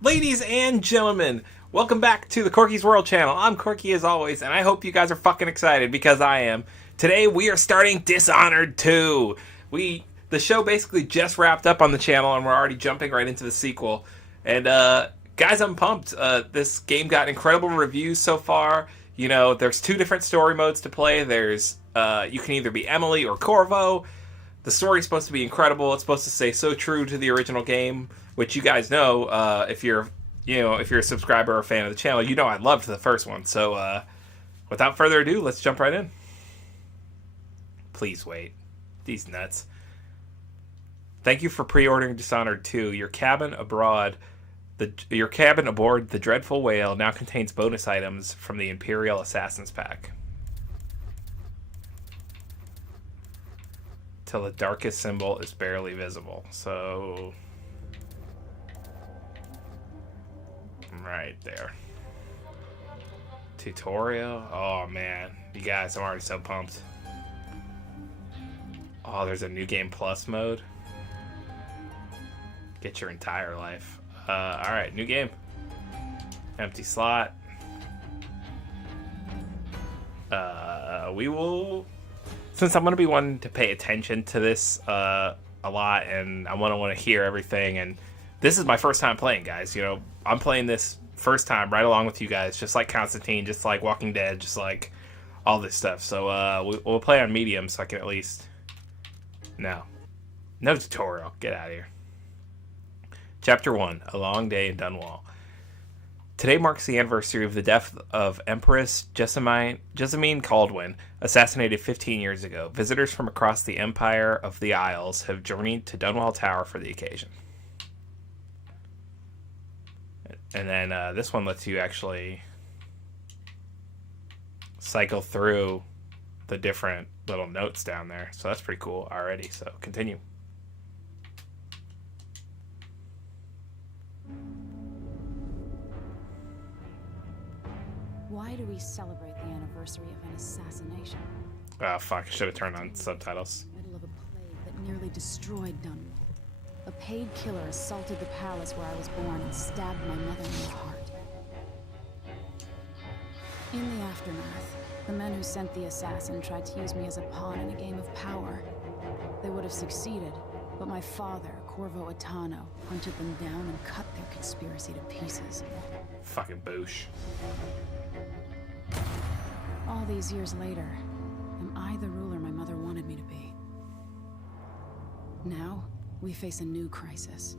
Ladies and gentlemen, welcome back to the Corky's World channel. I'm Corky as always, and I hope you guys are fucking excited because I am. Today we are starting Dishonored 2. The show basically just wrapped up on the channel and we're already jumping right into the sequel. And guys, I'm pumped. This game got incredible reviews so far. You know, there's two different story modes to play. There's you can either be Emily or Corvo. The story's supposed to be incredible. It's supposed to stay so true to the original game, which you guys know, if you're a subscriber or a fan of the channel, you know I loved the first one. So, without further ado, let's jump right in. Please wait. These nuts. Thank you for pre-ordering Dishonored 2. Your cabin aboard the Dreadful Whale now contains bonus items from the Imperial Assassins Pack. Till the darkest symbol is barely visible. So, right there. Tutorial. Oh man, you guys, I'm already so pumped. Oh, there's a new game plus mode. Get your entire life. Alright, new game. Empty slot. We will... Since I'm going to be one to pay attention to this a lot, and I want to hear everything, and this is my first time playing, guys. You know, I'm playing this first time right along with you guys, just like Constantine, just like Walking Dead, just like all this stuff. So we'll play on medium so I can at least... No tutorial. Get out of here. Chapter 1, A Long Day in Dunwall. Today marks the anniversary of the death of Empress Jessamine Caldwin, assassinated 15 years ago. Visitors from across the Empire of the Isles have journeyed to Dunwall Tower for the occasion. And then this one lets you actually cycle through the different little notes down there. So that's pretty cool already. So continue. Why do we celebrate the anniversary of an assassination? Oh, fuck. I should have turned on subtitles. Middle of a plague that nearly destroyed Dunwall. A paid killer assaulted the palace where I was born and stabbed my mother in the heart. In the aftermath, the men who sent the assassin tried to use me as a pawn in a game of power. They would have succeeded, but my father, Corvo Attano, hunted them down and cut their conspiracy to pieces. Fucking boosh. All these years later, am I the ruler my mother wanted me to be? Now, we face a new crisis.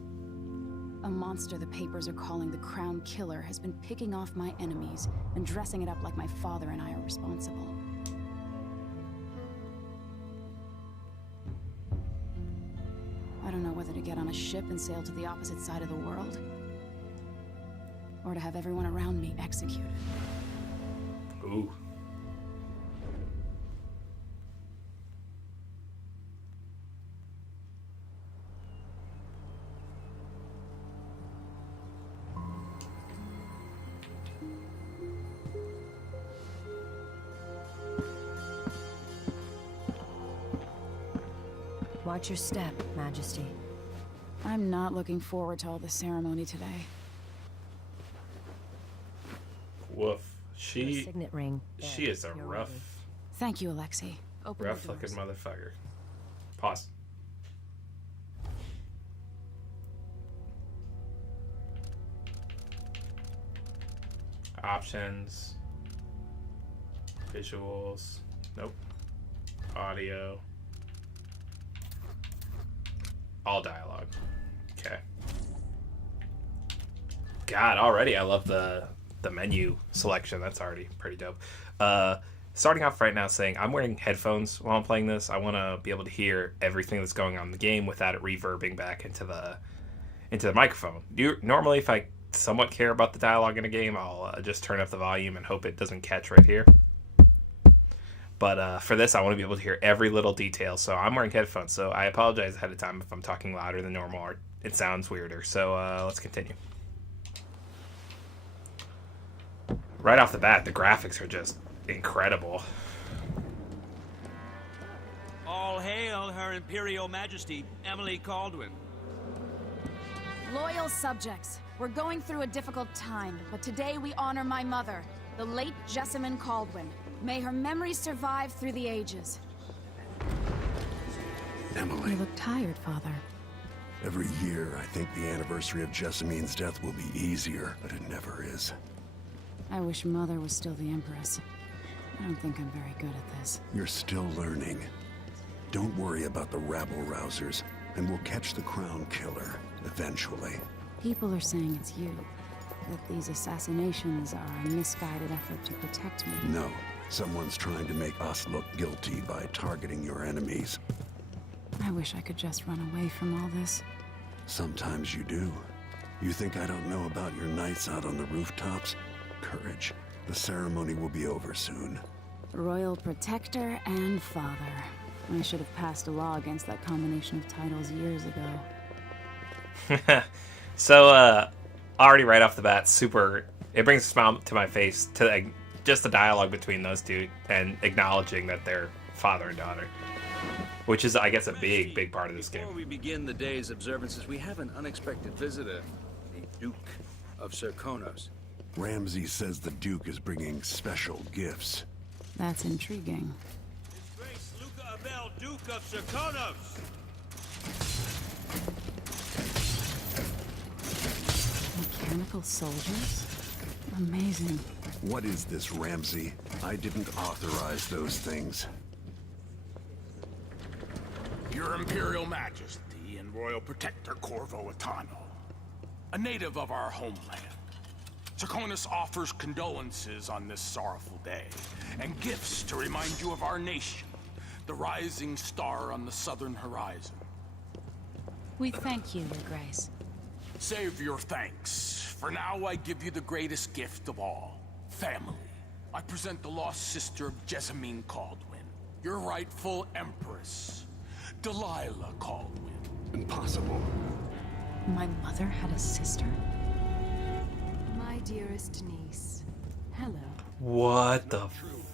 A monster the papers are calling the Crown Killer has been picking off my enemies and dressing it up like my father and I are responsible. I don't know whether to get on a ship and sail to the opposite side of the world, or to have everyone around me executed. Ooh. Watch your step, Majesty. I'm not looking forward to all the ceremony today. Woof. Your signet ring. She is a You're rough, ready. Thank you, Alexei. Open the rough looking doors. motherfucker. Pause. Options. Visuals. Nope. Audio. All dialogue. Okay. God, already I love the menu selection. That's already pretty dope. Starting off right now saying I'm wearing headphones while I'm playing this. I want to be able to hear everything that's going on in the game without it reverbing back into the microphone. Normally, if I somewhat care about the dialogue in a game, I'll just turn up the volume and hope it doesn't catch right here. But for this, I want to be able to hear every little detail. So I'm wearing headphones. So I apologize ahead of time if I'm talking louder than normal or it sounds weirder. So let's continue. Right off the bat, the graphics are just incredible. All hail Her Imperial Majesty, Emily Caldwin. Loyal subjects, we're going through a difficult time, but today we honor my mother, the late Jessamine Caldwin. May her memory survive through the ages. Emily. You look tired, Father. Every year, I think the anniversary of Jessamine's death will be easier, but it never is. I wish Mother was still the Empress. I don't think I'm very good at this. You're still learning. Don't worry about the rabble-rousers, and we'll catch the Crown Killer, eventually. People are saying it's you. That these assassinations are a misguided effort to protect me. No. Someone's trying to make us look guilty by targeting your enemies. I wish I could just run away from all this. Sometimes you do. You think I don't know about your nights out on the rooftops? Courage. The ceremony will be over soon. Royal Protector and Father. I should have passed a law against that combination of titles years ago. So, already right off the bat, it brings a smile to my face to like, just the dialogue between those two and acknowledging that they're father and daughter. Which is, I guess, a big part of this game. Before we begin the day's observances, we have an unexpected visitor, the Duke of Serkonos. Ramsey says the Duke is bringing special gifts. That's intriguing. His Grace Luca Abel, Duke of Serkonos! Mechanical soldiers? Amazing. What is this, Ramsey? I didn't authorize those things. Your Imperial Majesty and Royal Protector Corvo Attano, a native of our homeland. Serkonos offers condolences on this sorrowful day, and gifts to remind you of our nation, the rising star on the southern horizon. We thank you, Your Grace. Save your thanks. For now, I give you the greatest gift of all, family. I present the lost sister of Jessamine Caldwin, your rightful Empress, Delilah Caldwin. Impossible. My mother had a sister? My dearest niece. Hello. What the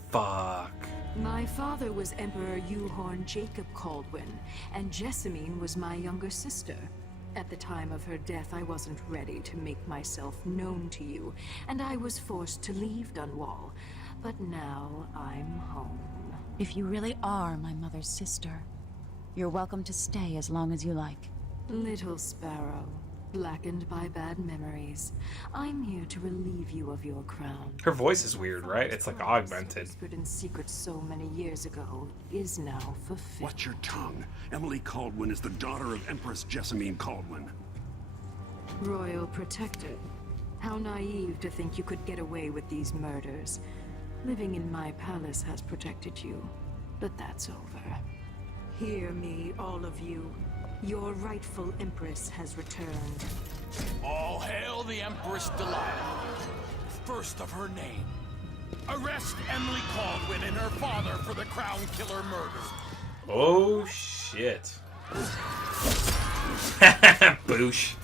fuck? My father was Emperor Euhorn Jacob Caldwin, and Jessamine was my younger sister. At the time of her death, I wasn't ready to make myself known to you, and I was forced to leave Dunwall. But now I'm home. If you really are my mother's sister, you're welcome to stay as long as you like. Little sparrow, blackened by bad memories, I'm here to relieve you of your crown. Her voice is weird, right? It's like augmented. Whispered in secret so many years ago is now fulfilled. Watch your tongue. Emily Caldwin is the daughter of Empress Jessamine Caldwin. Royal Protector. How naive to think you could get away with these murders. Living in my palace has protected you, but that's over. Hear me, all of you. Your rightful Empress has returned. All hail the Empress Delilah, first of her name. Arrest Emily Caldwin and her father for the Crown Killer murder. Oh, shit. Boosh.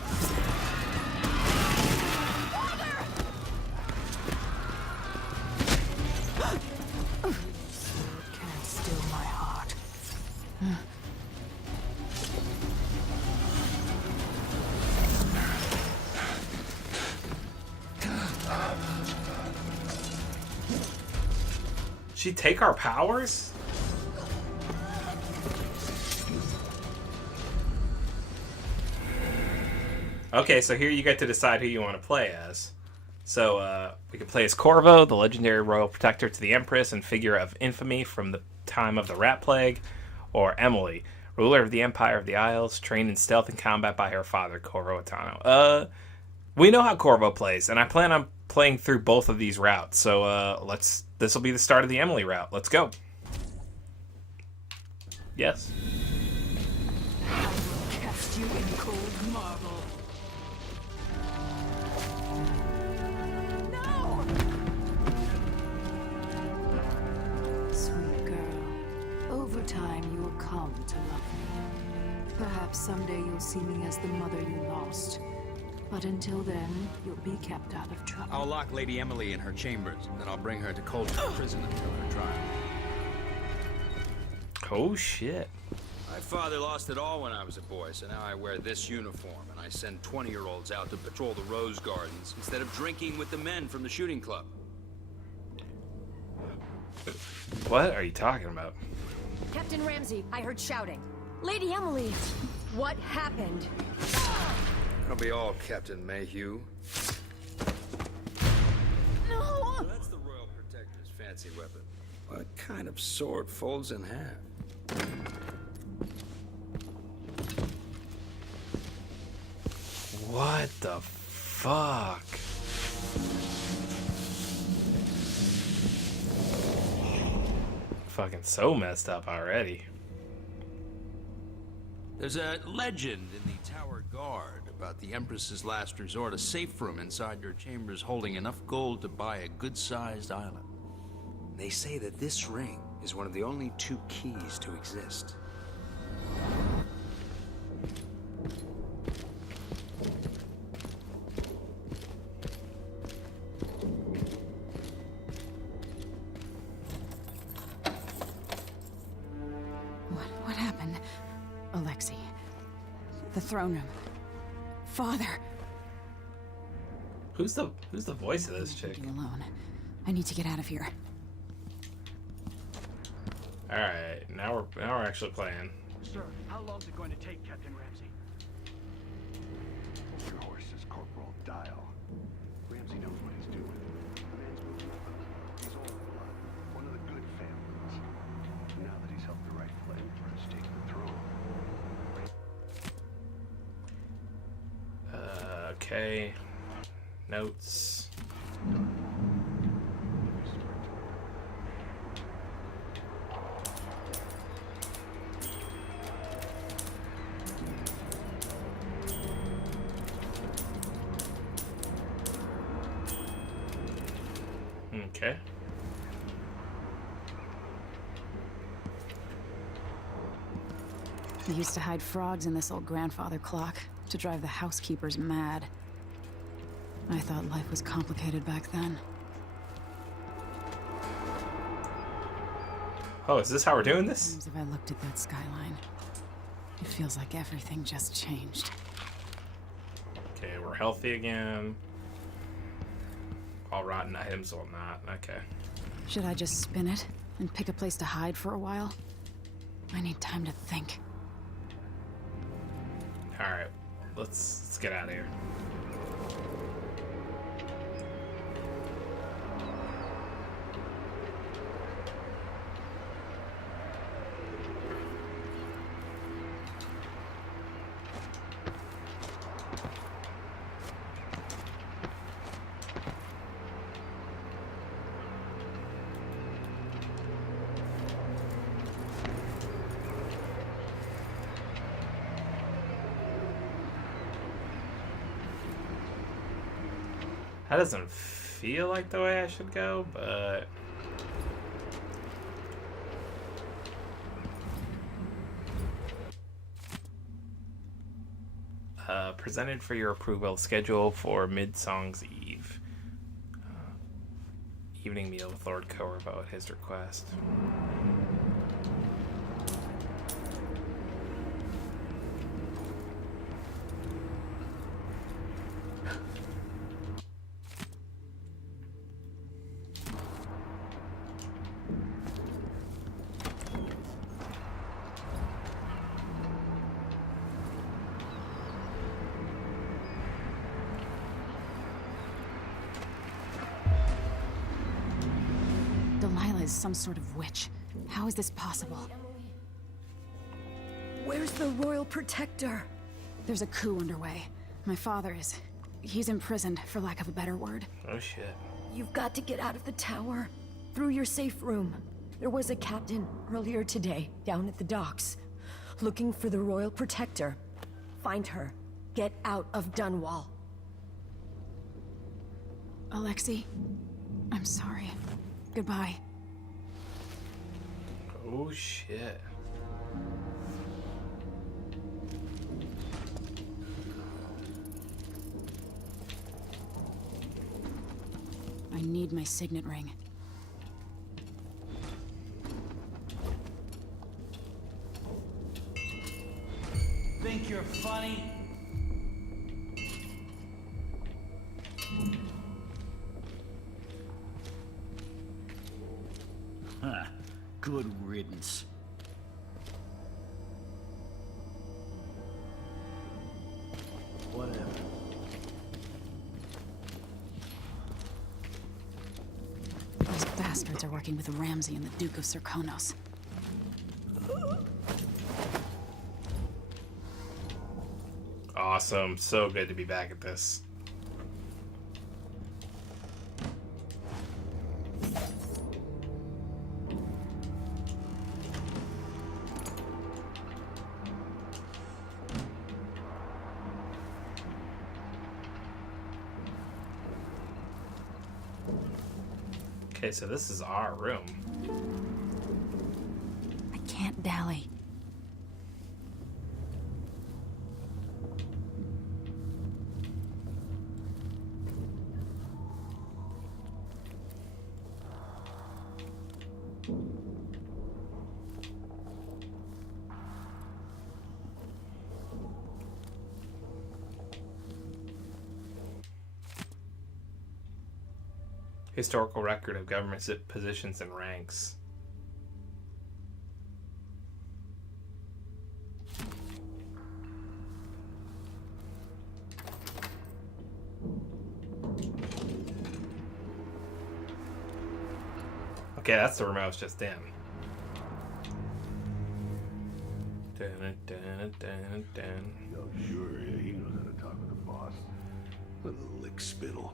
Can't still my heart. She take our powers? Okay, so here you get to decide who you want to play as. So, we can play as Corvo, the legendary royal protector to the Empress and figure of infamy from the time of the Rat Plague, or Emily, ruler of the Empire of the Isles, trained in stealth and combat by her father, Corvo Attano. We know how Corvo plays, and I plan on playing through both of these routes, so this will be the start of the Emily route. Let's go. Yes. I will cast you in cold marble. No! Sweet girl, over time you will come to love me. Perhaps someday you'll see me as the mother you lost. But until then, you'll be kept out of trouble. I'll lock Lady Emily in her chambers, and then I'll bring her to Coldstream Prison until her trial. Oh, shit. I father lost it all when I was a boy, so now I wear this uniform, and I send 20-year-olds out to patrol the rose gardens instead of drinking with the men from the shooting club. What are you talking about? Captain Ramsey, I heard shouting. Lady Emily, what happened? That'll be all, Captain Mayhew. No! So that's the Royal Protector's fancy weapon. What kind of sword folds in half? What the fuck? Fucking so messed up already. There's a legend in the Tower Guard about the Empress's last resort, a safe room inside your chambers holding enough gold to buy a good-sized island. They say that this ring is one of the only 2 keys to exist. What happened? Alexei. The throne room. Father. Who's the voice of this chick? You alone. I need to get out of here. All right, now we're actually playing. Sir, how long's it going to take, Captain Ramsey? Your horse is Corporal Dial. Ramsey knows what he's doing. The man's moving up. He's old blood, one of the good families. Now that he's helped the rightful emperor take the throne. Okay. Notes. Okay. We used to hide frogs in this old grandfather clock to drive the housekeepers mad. I thought life was complicated back then. Oh, is this how we're doing this? Sometimes if I looked at that skyline, it feels like everything just changed. Okay, we're healthy again. All rotten items will not. Okay. Should I just spin it and pick a place to hide for a while? I need time to think. All right, let's get out of here. That doesn't feel like the way I should go, but... presented for your approval, schedule for Midsong's Eve. Evening meal with Lord Corvo at his request. Delilah is some sort of witch. How is this possible? Where's the Royal Protector? There's a coup underway. My father is... he's imprisoned, for lack of a better word. Oh shit. You've got to get out of the tower. Through your safe room. There was a captain earlier today, down at the docks. Looking for the Royal Protector. Find her. Get out of Dunwall. Alexei, I'm sorry. Goodbye. Oh shit. I need my signet ring. funny? Huh. Good riddance. Whatever. Those bastards are working with Ramsey and the Duke of Serkonos. Awesome. So good to be back at this. Okay, so this is our room. I can't dally. Historical record of government positions and ranks. Okay, that's the room I was just in. Dun, dun, dun, dun. Oh, sure, yeah, he knows how to talk with the boss. What a lick spittle.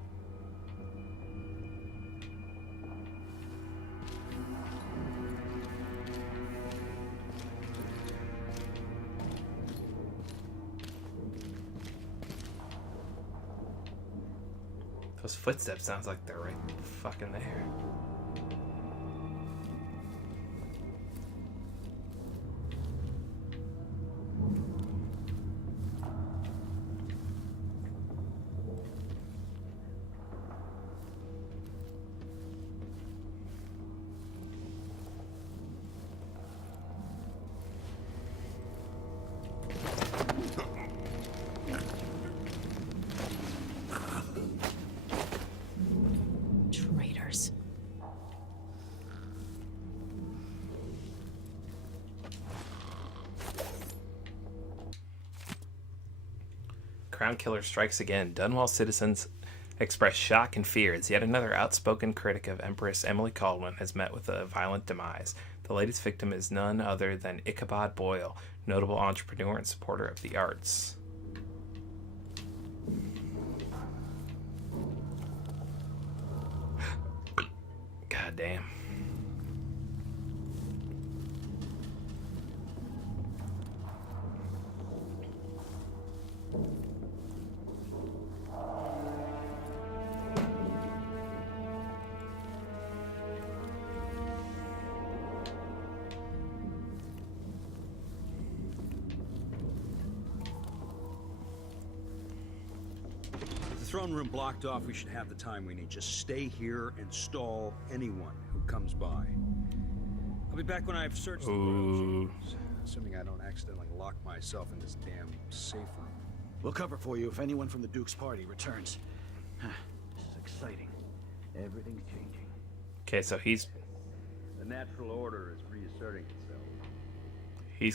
Those footsteps sounds like they're right fucking there. Traitors. Crown Killer strikes again. Dunwall citizens express shock and fear as yet another outspoken critic of Empress Emily Caldwin has met with a violent demise. The latest victim is none other than Ichabod Boyle, notable entrepreneur and supporter of the arts. God damn. The throne room blocked off, we should have the time we need. Just stay here and stall anyone who comes by. I'll be back when I've searched the room, assuming I don't accidentally lock myself in this damn safe room. We'll cover for you if anyone from the Duke's party returns. This is exciting. Everything's changing. Okay, so he's The natural order is reasserting itself.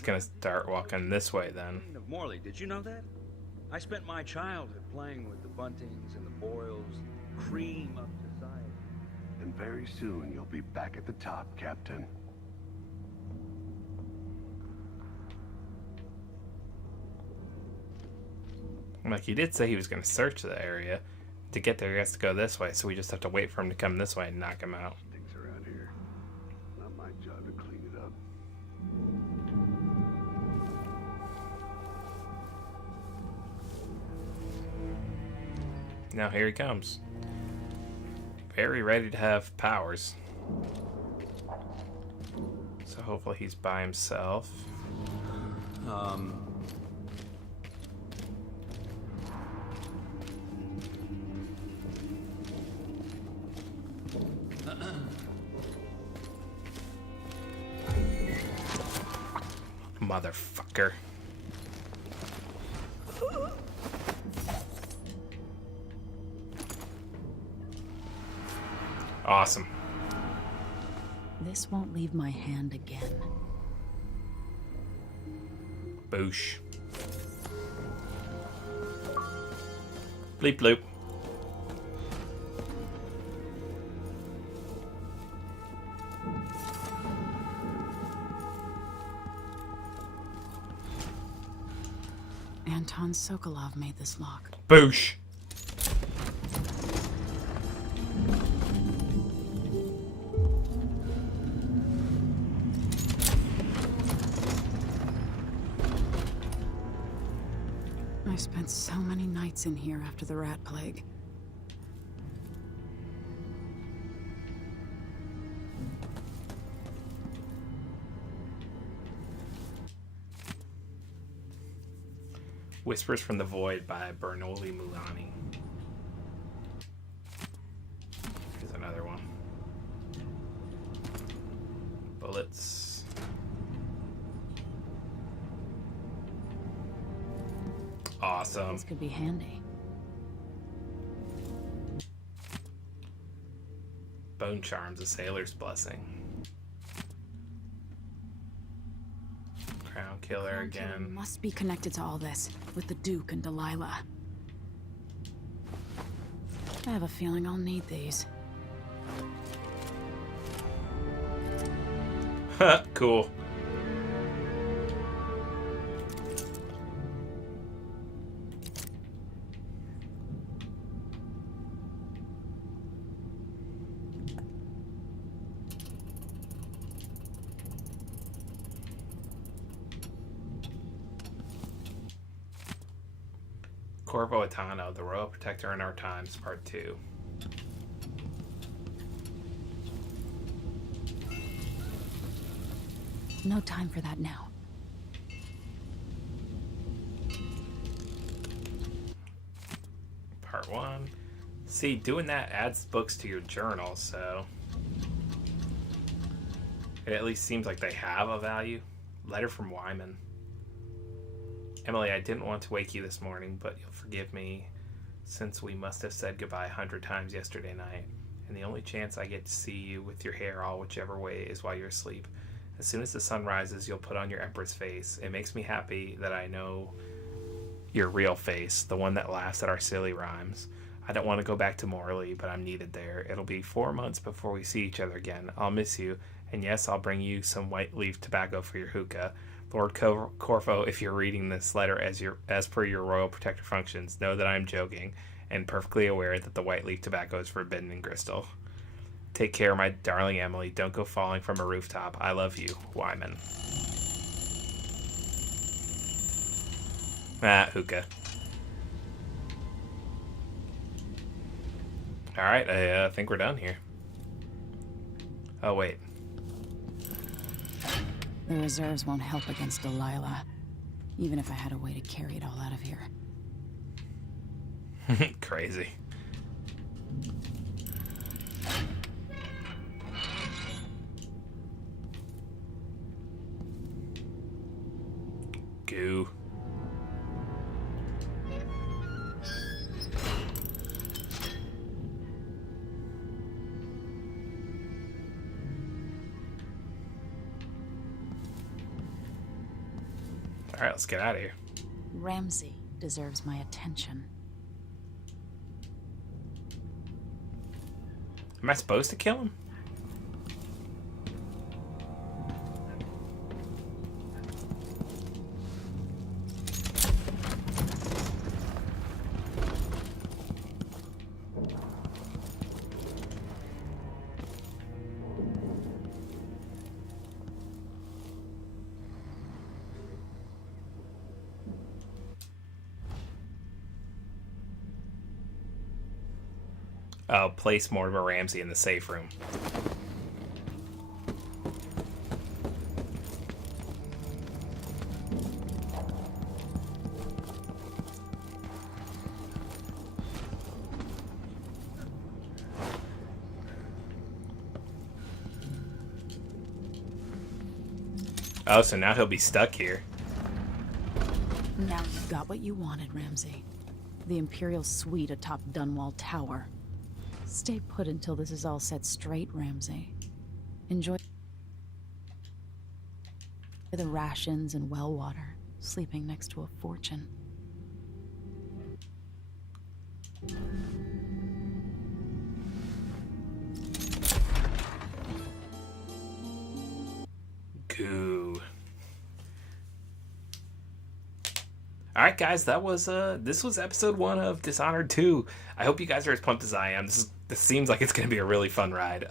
gonna start walking this way then. Queen of Morley, did you know that? I spent my childhood playing with the Buntings and the Boyles, cream of society. And very soon you'll be back at the top, Captain. Like, he did say he was gonna search the area. To get there, he has to go this way, so we just have to wait for him to come this way and knock him out. Things around here. Not my job to clean it up. Now here he comes. Very ready to have powers. So hopefully he's by himself. Motherfucker. Awesome. This won't leave my hand again. Boosh. Bleep bloop. Anton Sokolov made this lock. Boosh. I spent so many nights in here after the rat plague. Whispers from the Void by Bernoulli Mulani. Here's another one. Bullets. Awesome. This could be handy. Bone Charms, a Sailor's Blessing. Crown Killer again. Must be connected to all this, with the Duke and Delilah. I have a feeling I'll need these. Cool. Corvo Atano, the Royal Protector in Our Times, Part 2. No time for that now. Part 1. See, doing that adds books to your journal, so it at least seems like they have a value. Letter from Wyman. Emily, I didn't want to wake you this morning, but you'll forgive me since we must have said goodbye 100 times yesterday night, and the only chance I get to see you with your hair all whichever way is while you're asleep. As soon as the sun rises, you'll put on your Emperor's face. It makes me happy that I know your real face, the one that laughs at our silly rhymes. I don't want to go back to Morley, but I'm needed there. It'll be 4 months before we see each other again. I'll miss you, and yes, I'll bring you some white leaf tobacco for your hookah. Lord Corvo, if you're reading this letter as per your royal protector functions, know that I'm joking and perfectly aware that the white leaf tobacco is forbidden in Crystal. Take care, my darling Emily. Don't go falling from a rooftop. I love you, Wyman. Hookah. Alright, I think we're done here. Oh, wait. The reserves won't help against Delilah, even if I had a way to carry it all out of here. Crazy. Goo. All right, let's get out of here. Ramsey deserves my attention. Am I supposed to kill him? Place Mortimer Ramsey in the safe room. Oh, so now he'll be stuck here. Now you've got what you wanted, Ramsey. The Imperial suite atop Dunwall Tower. Stay put until this is all set straight, Ramsay. Enjoy the rations and well water, sleeping next to a fortune. Goo. Alright guys, that was this was episode 1 of Dishonored 2. I hope you guys are as pumped as I am. This seems like it's gonna be a really fun ride.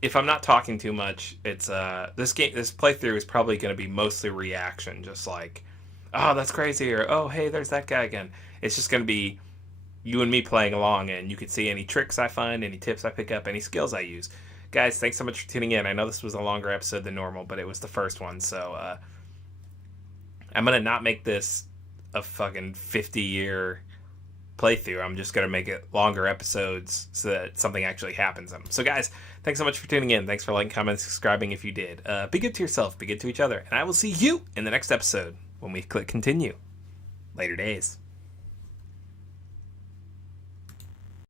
If I'm not talking too much, it's this playthrough is probably gonna be mostly reaction, just like, oh that's crazy, or oh hey there's that guy again. It's just gonna be you and me playing along, and you can see any tricks I find, any tips I pick up, any skills I use. Guys, thanks so much for tuning in. I know this was a longer episode than normal, but it was the first one, so I'm going to not make this a fucking 50-year playthrough. I'm just going to make it longer episodes so that something actually happens in them. So guys, thanks so much for tuning in. Thanks for liking, commenting, subscribing if you did. Be good to yourself. Be good to each other. And I will see you in the next episode when we click continue. Later days.